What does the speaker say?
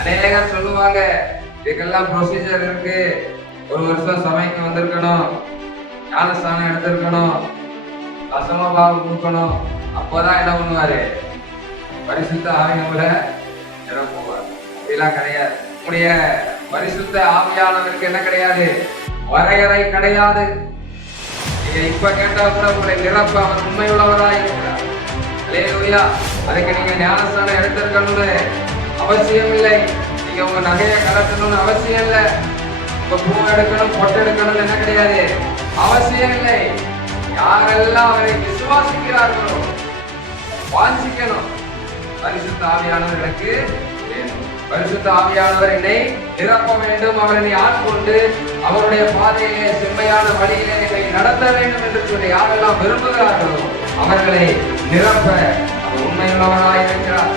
அநேகர் சொல்லுவாங்க, இதுக்கெல்லாம் ப்ரொசீஜர் இருக்கு. ஒரு வருஷம் சபைக்கு வந்திருக்கணும், ஞானஸ்தானம் எடுத்திருக்கணும், தசமபாகம் கொடுக்கணும். அப்பதான் என்ன பண்ணுவாரு? பரிசுத்த ஆவியானவர நிரப்புவார். அப்படிலாம் கிடையாது. நம்முடைய பரிசுத்த ஆவியானவருக்கு என்ன கிடையாது? வரையறை கிடையாது. நீங்க இப்ப கேட்டா கூட உங்களை நிரப்ப அவர் உண்மையுள்ளவராய் இருக்கிறார். அல்லேலூயா. அதுக்கு நீங்க ஞானஸ்தானம் எடுத்திருக்கணும்னு அவசியம் இல்லை. நீங்க உங்க நகையை கலட்டணும்னு அவசியம் இல்லை. உங்க பூ எடுக்கணும், பொட்டு எடுக்கணும்னு என்ன கிடையாது? அவசியம் இல்லை. யாரெல்லாம் அவரை விசுவாசிக்கிறார்களோ வாஞ்சிக்கணும். பரிசுத்த ஆவியானவர் எனக்கு வேணும். பரிசுத்த ஆவியானவர் என்னை நிரப்ப வேண்டும். அவர் என்னை ஆட்கொண்டு அவருடைய பாதையிலே செம்மையான வழியிலே என்னை நடத்த வேண்டும் என்று சொல்லி யாரெல்லாம் விரும்புகிறார்களோ அவர்களை நிரப்ப அவர் உண்மையுள்ளவராய் இருக்கிறார்.